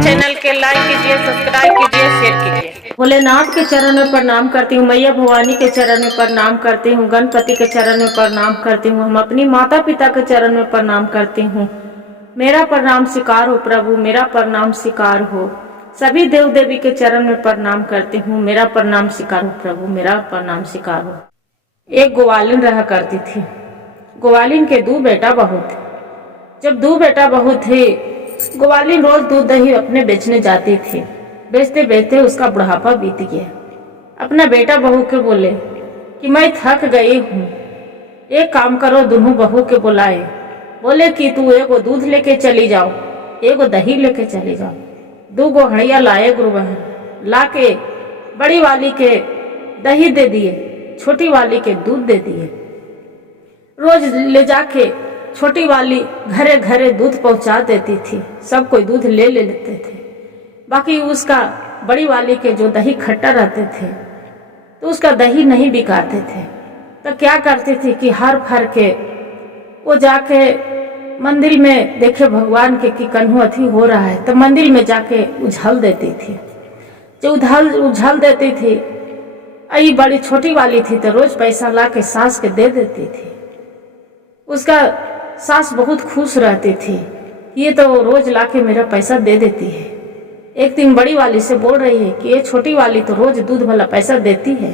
Channel के like कीजिए, subscribe कीजिए, शेयर कीजिए। भोलेनाथ के चरण में प्रणाम करती हूँ, मैया भवानी के चरण में प्रणाम करती हूँ, गणपति के चरण में प्रणाम करती हूँ, हम अपनी माता पिता के चरण में प्रणाम करती हूँ। मेरा प्रणाम स्वीकार हो प्रभु, मेरा प्रणाम स्वीकार हो। सभी देव देवी के चरण में प्रणाम करती हूँ, मेरा प्रणाम स्वीकार हो प्रभु, मेरा प्रणाम स्वीकार हो। एक ग्वालिन रहा करती थी। ग्वालिन के दो बेटा बहू थे। जब दो बेटा बहू थे, ग्वालिन रोज दूध दही अपने बेचने जाती थी। बेचते बेचते उसका बुढ़ापा बीत गया। अपना बेटा बहू के बोले कि मैं थक गई हूँ, एक काम करो, दोनों बहू के बुलाए। बोले कि तू एगो दूध लेके चली जाओ, एगो दही लेके चली जाओ। दो गो हड़िया लाए गुरु बहन, ला के बड़ी वाली के दही दे दिए, छोटी वाली के दूध दे दिए। रोज ले जाके छोटी वाली घरे घरे दूध पहुंचा देती थी, सब कोई दूध ले लेते थे। बाकी उसका बड़ी वाली के जो दही खट्टा रहते थे तो उसका दही नहीं बिकाते थे। तो क्या करती थी कि हर फर के वो जाके मंदिर में देखे भगवान के कि कन्हू अथी हो रहा है, तो मंदिर में जाके उछल देती थी। जो उछल देती थी, आई बड़ी छोटी वाली थी तो रोज पैसा ला के सास के दे देती थी। उसका सास बहुत खुश रहती थी, ये तो रोज लाके मेरा पैसा दे देती है। एक दिन बड़ी वाली से बोल रही है कि ये छोटी वाली तो रोज दूध वाला पैसा देती है,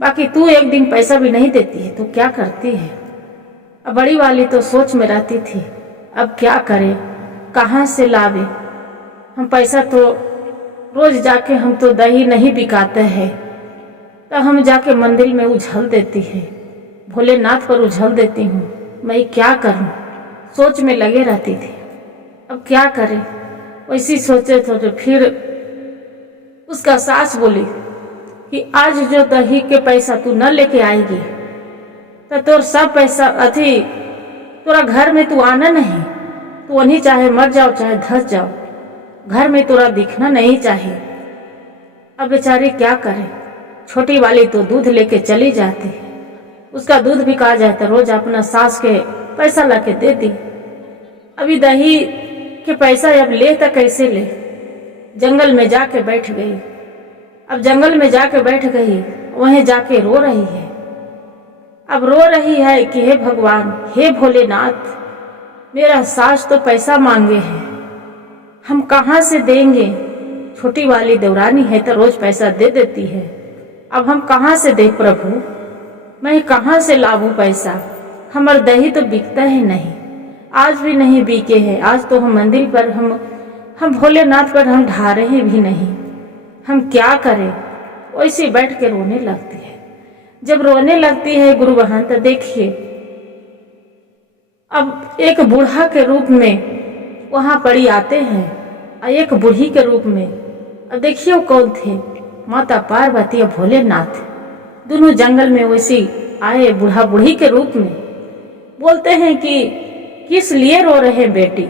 बाकी तू एक दिन पैसा भी नहीं देती है, तो क्या करती है। अब बड़ी वाली तो सोच में रहती थी, अब क्या करे, कहाँ से लावे हम पैसा। तो रोज जाके हम तो दही नहीं बिकाते हैं, तो हम जाके मंदिर में उछल देती है, भोलेनाथ पर उछल देती हूँ। मैं क्या करूं, सोच में लगे रहती थी, अब क्या करें। वैसी सोचे तो फिर उसका सास बोली कि आज जो दही के पैसा तू न लेके आएगी तो तोर सब पैसा अथी तोरा घर में तू आना नहीं, तू वहीं चाहे मर जाओ चाहे धस जाओ, घर में तोरा दिखना नहीं चाहिए। अब बेचारी क्या करे, छोटी वाली तो दूध लेके चली जाती है, उसका दूध बिका जाए तो रोज अपना सास के पैसा ला के दे दी। अभी दही के पैसा अब ले तो कैसे ले, जंगल में जाके बैठ गई। अब जंगल में जाके बैठ गई, वहीं जाके रो रही है। अब रो रही है कि हे भगवान, हे भोलेनाथ, मेरा सास तो पैसा मांगे हैं, हम कहाँ से देंगे। छोटी वाली देवरानी है तो रोज पैसा दे देती है, अब हम कहाँ से दे प्रभु, मैं कहाँ से लाऊं पैसा। हमार दही तो बिकता है नहीं, आज भी नहीं बिके है। आज तो हम मंदिर पर हम भोलेनाथ पर हम ढारे हैं भी नहीं, हम क्या करें। वैसे बैठ के रोने लगती है। जब रोने लगती है गुरु बहन तो देखिए, अब एक बूढ़ा के रूप में वहां पड़ी आते हैं और एक बूढ़ी के रूप में। अब देखिए वो कौन थे, माता पार्वती और भोलेनाथ दोनों जंगल में वैसे आए बूढ़ा बूढ़ी के रूप में। बोलते हैं कि किस लिए रो रहे बेटी,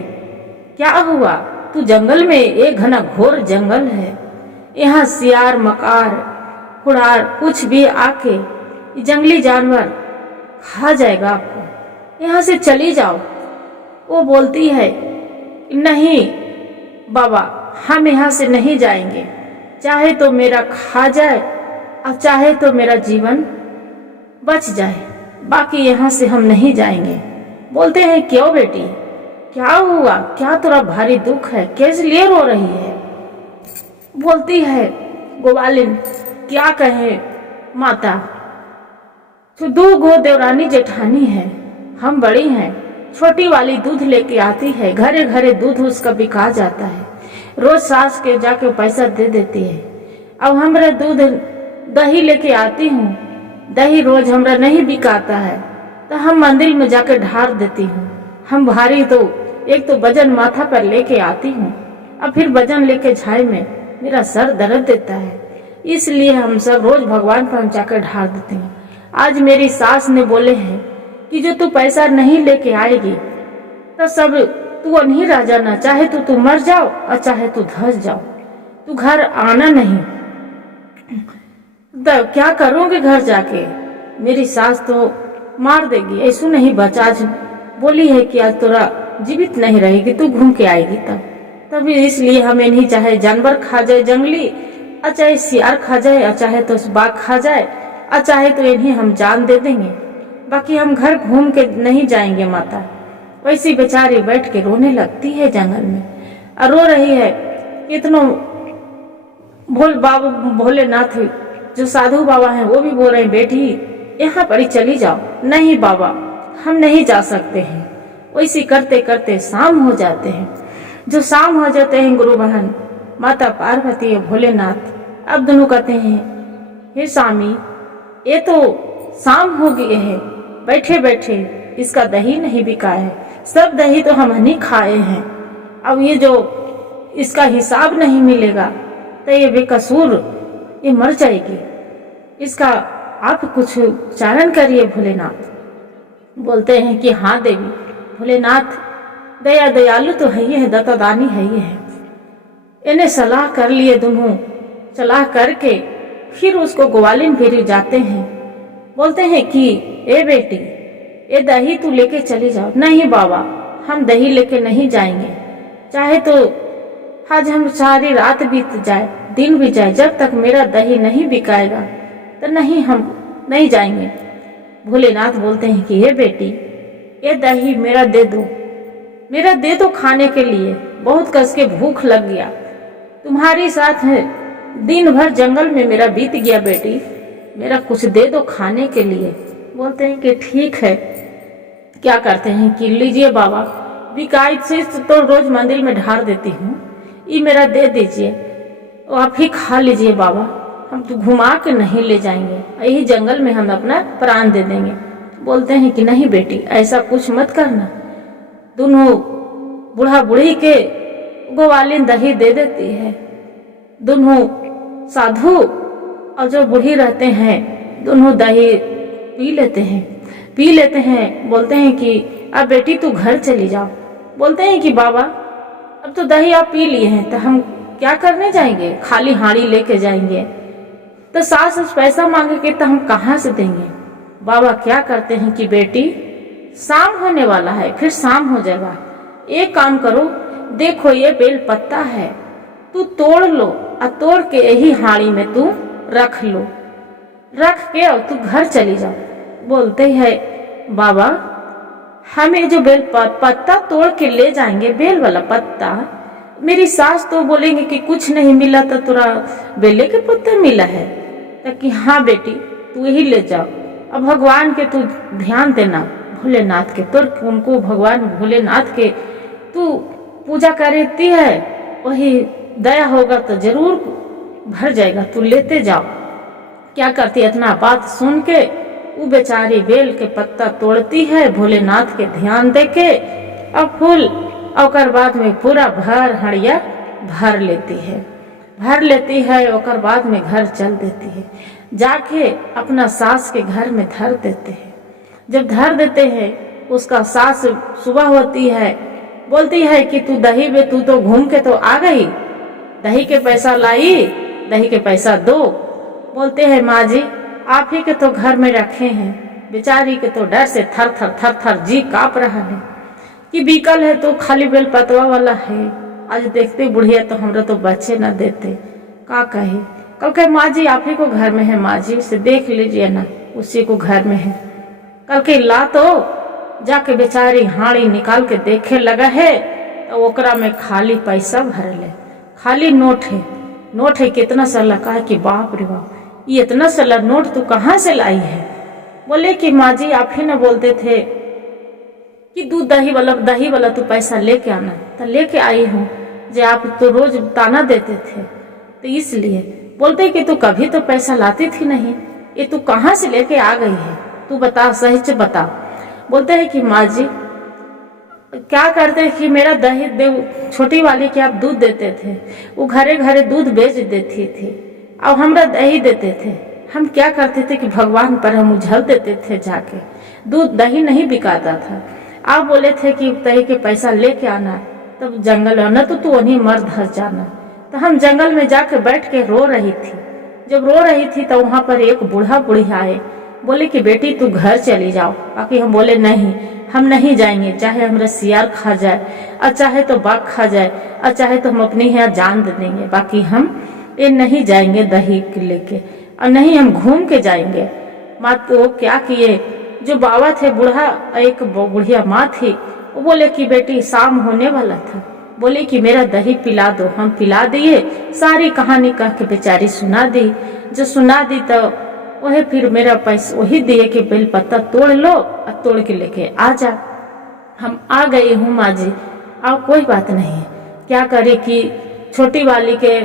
क्या हुआ, तू जंगल में, एक घना घोर जंगल है, यहाँ सियार मकार हुड़ार कुछ भी आके जंगली जानवर खा जाएगा आपको, यहाँ से चली जाओ। वो बोलती है नहीं बाबा, हम यहाँ से नहीं जाएंगे, चाहे तो मेरा खा जाए और चाहे तो मेरा जीवन बच जाए, बाकी यहाँ से हम नहीं जाएंगे। बोलते हैं क्यों बेटी, क्या हुआ, क्या तेरा भारी दुख है, किस लिए रो रही है। बोलती है ग्वालिन, क्या कहे माता, तो दो गो देवरानी जेठानी है, हम बड़ी हैं, छोटी वाली दूध लेके आती है, घरे घरे दूध उसका बिका जाता है, रोज सास के जाके पैसा दे देती है। अब हमरा दूध दही लेके आती हूँ, दही रोज हमरा नहीं बिकाता है तो हम मंदिर में जाकर ढार देती हूँ। हम भारी तो एक तो वजन माथा पर लेके आती हूँ, अब फिर वजन लेके झाई में मेरा सर दर्द देता है, इसलिए हम सब रोज भगवान पर हम जाकर ढार देते हैं। आज मेरी सास ने बोले हैं कि जो तू पैसा नहीं लेके आएगी तो सब तू नहीं रह जाना, चाहे तो तू मर जाओ और चाहे तू धस जाओ, तू घर आना नहीं। तो क्या करोगे घर जाके, मेरी सास तो मार देगी, ऐसू नहीं बचा। बोली है कि आज तोरा जीवित नहीं रहेगी, तू घूम के आएगी तभी इसलिए हमें नहीं, चाहे जानवर खा जाए जंगली, और चाहे सियार खा जाए, और चाहे तो बाघ खा जाए, और चाहे तो इन्हें हम जान दे देंगे, बाकी हम घर घूम के नहीं जाएंगे माता। वैसी बेचारी बैठ के रोने लगती है जंगल में, और रो रही है। इतनो भोलेनाथ जो साधु बाबा हैं वो भी बोल रहे हैं, बेटी यहाँ पर ही चली जाओ। नहीं बाबा, हम नहीं जा सकते हैं। वैसी करते करते शाम हो जाते हैं। जो शाम हो जाते हैं, गुरु बहन माता पार्वती और भोलेनाथ अब दोनों कहते हैं, हे स्वामी, ये तो शाम हो गई है, बैठे बैठे इसका दही नहीं बिका है, सब दही तो हम नहीं खाए हैं। अब ये जो इसका हिसाब नहीं मिलेगा तो ये बेकसूर ये मर जाएगी, इसका आप कुछ उच्चारण करिए। भोलेनाथ बोलते हैं कि हाँ देवी, भोलेनाथ दयालु तो है ही है, दत्तादानी है ही है। इन्हें सलाह कर लिए दोनों, सलाह करके फिर उसको ग्वालिन फिर जाते हैं। बोलते हैं कि ए बेटी, ये दही तू लेके चली जाओ। नहीं बाबा, हम दही लेके नहीं जाएंगे, चाहे तो आज हम सारी रात बीत जाए, दिन भी जाए, जब तक मेरा दही नहीं बिकाएगा तो नहीं, हम नहीं जाएंगे। भोलेनाथ बोलते हैं कि हे बेटी, ये दही मेरा दे दो खाने के लिए, बहुत कस के भूख लग गया, तुम्हारे साथ है दिन भर जंगल में मेरा बीत गया बेटी, मेरा कुछ दे दो खाने के लिए। बोलते हैं कि ठीक है। क्या करते हैं कि लीजिए बाबा, बिकाई से तो रोज मंदिर में ढार देती हूँ, ये मेरा दे दीजिए, आप ही खा लीजिए बाबा, हम तो घुमा के नहीं ले जाएंगे, यही जंगल में हम अपना प्राण दे देंगे। बोलते हैं कि नहीं बेटी, ऐसा कुछ मत करना। दोनों बूढ़ा बूढ़ी के ग्वालिन दही दे देती है। दोनों साधु और जो बूढ़ी रहते हैं दोनों दही पी लेते हैं। बोलते हैं कि अब बेटी तू घर चली जाओ। बोलते हैं कि बाबा, अब तो दही आप पी लिए हैं तो हम क्या करने जाएंगे, खाली हाड़ी लेके जाएंगे तो सास पैसा मांगेंगे तो हम कहाँ से देंगे। बाबा क्या करते हैं कि बेटी, शाम होने वाला है, फिर शाम हो जाएगा, एक काम करो, देखो ये बेल पत्ता है, तू तोड़ लो और तोड़ के यही हाड़ी में तू रख लो, रख के और तू घर चली जाओ। बोलते हैं बाबा, हमें जो बेल पत्ता तोड़ के ले जाएंगे, बेल वाला पत्ता, मेरी सास तो बोलेंगे कि कुछ नहीं मिला तो तुरा बेले के पत्ता मिला है, तो कि हाँ बेटी तू यही ले जाओ। अब भगवान के तू ध्यान देना, भोलेनाथ के, तो उनको भगवान भोलेनाथ के तू पूजा करती है, वही दया होगा तो जरूर भर जाएगा, तू लेते जाओ। क्या करती है, इतना बात सुन के वो बेचारी बेल के पत्ता तोड़ती है, भोलेनाथ के ध्यान दे के, अब फूल और बाद में पूरा भर हड़िया भर लेती है और बाद में घर चल देती है। जाके अपना सास के घर में धर देते हैं। जब धर देते हैं, उसका सास सुबह होती है, बोलती है कि तू दही में तू तो घूम के तो आ गई, दही के पैसा लाई, दही के पैसा दो। बोलते हैं माँ जी, आप ही के तो घर में रखे हैं। बेचारी के तो डर से थर थर जी कांप रहा है कि बीकल है तो खाली बेल पतवा वाला है, आज देखते बुढ़िया तो हमरा तो बच्चे न देते, का कहे। कल के माँ जी आप ही को घर में है, माँ जी से देख लीजिए ना, उसी को घर में है। कल के ला तो जाके बेचारी हाड़ी निकाल के देखे लगा है तो ओकरा में खाली पैसा भर ले, खाली नोट है। कितना साला, कहा कि बाप रे बाप, ये इतना साला नोट तू कहाँ से लाई है। बोले कि माँ जी आप ही ना बोलते थे कि दूध दही वाला तू पैसा लेके आना, तो लेके आई हूँ, जो आप तो रोज ताना देते थे, तो इसलिए। बोलते कि तू कभी तो पैसा लाती थी नहीं, ये तू कहाँ से लेके आ गई है, तू बता, सही से बता। बोलते हैं कि माँ जी क्या करते कि मेरा दही छोटी वाली के आप दूध देते थे, वो घरे घरे दूध बेच देती थी और हमरा दही देते थे। हम क्या करते थे कि भगवान पर हम उछल देते थे, जाके दूध दही नहीं बिकाता था। आप बोले थे कि दही के पैसा लेके आना, तब जंगल आना तो तू वहीं मर धर जाना। तो हम जंगल में जाके बैठ के रो रही थी। जब रो रही थी तो वहाँ पर एक बूढ़ा बूढ़ी आए, बोले कि बेटी तू घर चली जाओ। बाकी हम बोले नहीं, हम नहीं जाएंगे, चाहे हमारा सियार खा जाए और चाहे तो बाघ खा जाए और चाहे तो हम अपने यहाँ जान दे देंगे, बाकी हम ये नहीं जाएंगे दही लेके, और नहीं हम घूम के जाएंगे। माँ तो क्या किए, जो बाबा थे बूढ़ा, एक बुढ़िया माँ थी, वो बोले कि बेटी शाम होने वाला था, बोले कि मेरा दही पिला दो। हम पिला दिए, सारी कहानी कह के बेचारी सुना दी। जो सुना दी तो वही फिर मेरा पैसा वही दिए कि बेल पत्ता तोड़ लो और तोड़ के लेके आ जा। हम आ गई हूँ माँ जी, अब कोई बात नहीं है। क्या करे कि छोटी वाली के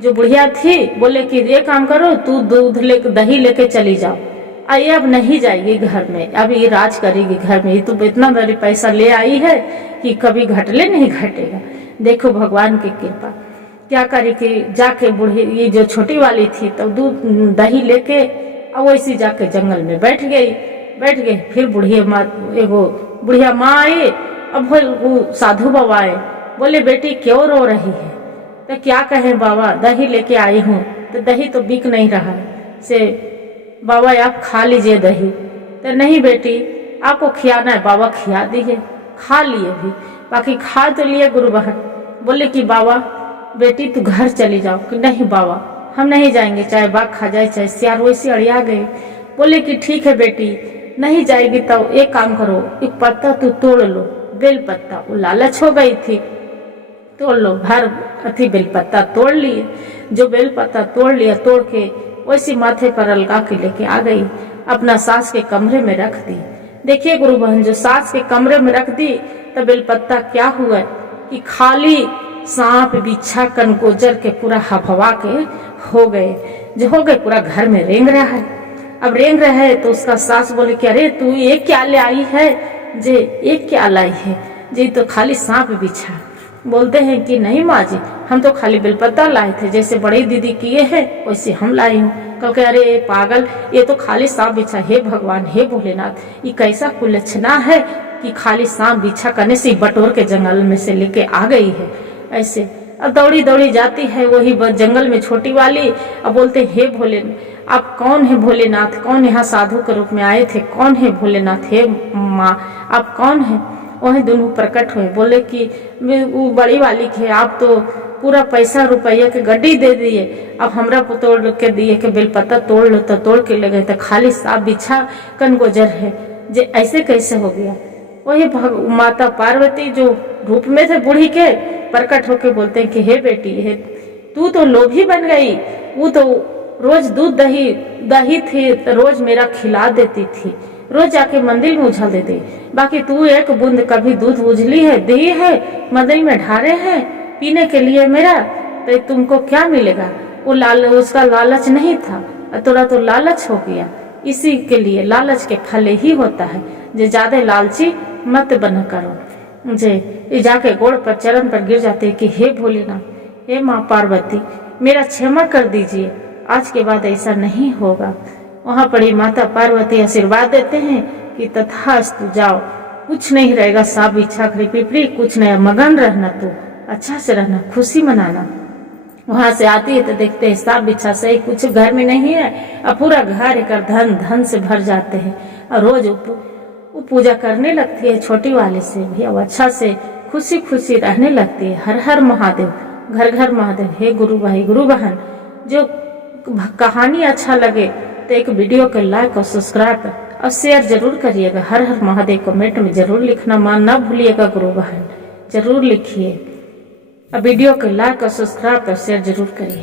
जो बुढ़िया थी बोले कि ये काम करो, तू दूध लेके दही लेके चली जाओ, ये अब नहीं जाएगी घर में, अब ये राज करेगी घर में, ये तो इतना बड़ी पैसा ले आई है कि कभी घटले नहीं घटेगा। देखो भगवान की कृपा। क्या करे कि जाके बूढ़ी ये जो छोटी वाली थी तो दूध दही लेके अब वैसी जाके जंगल में बैठ गई। फिर बुढ़िया माँ, एगो बुढ़िया माँ आई, अब वो साधु बाबा आए, बोले बेटी क्यों रो रही है? तो क्या कहें बाबा, दही लेके आई हूँ, तो दही तो बिक नहीं रहा से बाबा आप खा लीजिए दही। तो नहीं बेटी आपको खियाना है, बाबा खिया दिए, खा लिए भी, बाकी खा तो लिए गुरु बहन। बोले कि बाबा बेटी तू घर चली जाओ, कि नहीं बाबा हम नहीं जाएंगे, चाहे बाघ खा जाए चाहे सियार, वैसे अड़िया गए। बोले कि ठीक है बेटी नहीं जाएगी तो एक काम करो, एक पत्ता तू तोड़ लो, बेल पत्ता। वो लालच हो गई थी, तोड़ लो, भर अथी बेल पत्ता तोड़ लिए। जो बेल पत्ता तोड़ लिया, तोड़ के वैसी माथे पर अलगा के लेके आ गई, अपना सास के कमरे में रख दी। देखिए गुरु बहन, जो सास के कमरे में रख दी तब बेलपत्ता क्या हुआ कि खाली सांप बिच्छा कनकोजर के पूरा हवा के हो गए, जो हो गए पूरा घर में रेंग रहा है। अब रेंग रहा है तो उसका सास बोले कि अरे तू ये क्या ले आई है जे, ये क्या लाई है जी, तो खाली सांप बिच्छा। बोलते हैं कि नहीं माँ जी हम तो खाली बेलपत्ता लाए थे, जैसे बड़ी दीदी किए हैं वैसे हम लाई हूँ। क्योंकि अरे पागल, ये तो खाली सांप बिच्छा, हे भगवान हे भोलेनाथ, ये कैसा कुलक्षणा है कि खाली सांप बिच्छा करने से बटोर के जंगल में से लेके आ गई है। ऐसे अब दौड़ी दौड़ी जाती है वही जंगल में छोटी वाली, अब बोलते हे भोलेनाथ आप कौन है भोलेनाथ, कौन यहाँ साधु के रूप में आए थे, कौन है भोलेनाथ, हे माँ आप कौन है? वही दोनों प्रकट हुए, बोले कि वो बड़ी वाली के आप तो पूरा पैसा रुपया के गड्डी दे दिए, अब हमरा को तोड़ के दिए कि बेलपत्ता तोड़ लो, तो तोड़ के ले गए तो खाली सांप बिच्छा कनगोजर है, जे ऐसे कैसे हो गया? वही माता पार्वती जो रूप में थे बूढ़ी के प्रकट होके बोलते हैं कि हे बेटी हे तू तो लोभी बन गई, वो तो रोज दूध दही थी तो रोज मेरा खिला देती थी, रोज जाके मंदिर में उछल देती, बाकी तू एक बूंद कभी दूध उछली है दी है मंदिर में ढारे हैं पीने के लिए मेरा, तो तुमको क्या मिलेगा? वो उसका लालच नहीं था, थोड़ा तो लालच हो गया। इसी के लिए लालच के फल ही होता है, जो ज्यादा लालची मत बना करो। जे जाके गोड़ पर चरण पर गिर जाते कि हे भोलेनाथ हे माँ पार्वती मेरा क्षमा कर दीजिए, आज के बाद ऐसा नहीं होगा। वहाँ पर ही माता पार्वती आशीर्वाद देते हैं कि तथास्तु जाओ, कुछ नहीं रहेगा, सांप बिच्छा पिपरी कुछ नहीं, मगन रहना, तू अच्छा से रहना, खुशी मनाना। वहां से आती है तो देखते हैं सांप बिच्छा सही कुछ घर में नहीं है, और पूरा घर एक धन से भर जाते हैं, और रोज वो पूजा करने लगती है छोटी वाले से भी, अब अच्छा से खुशी खुशी रहने लगती है। हर हर महादेव, घर घर महादेव। हे गुरु भाई गुरु बहन, जो कहानी अच्छा लगे तो एक वीडियो को लाइक और सब्सक्राइब और शेयर जरूर करिएगा। हर हर महादेव कमेंट में जरूर लिखना मान ना भूलिएगा गुरु बहन, जरूर लिखिए। अब वीडियो को लाइक और सब्सक्राइब और शेयर जरूर करिए।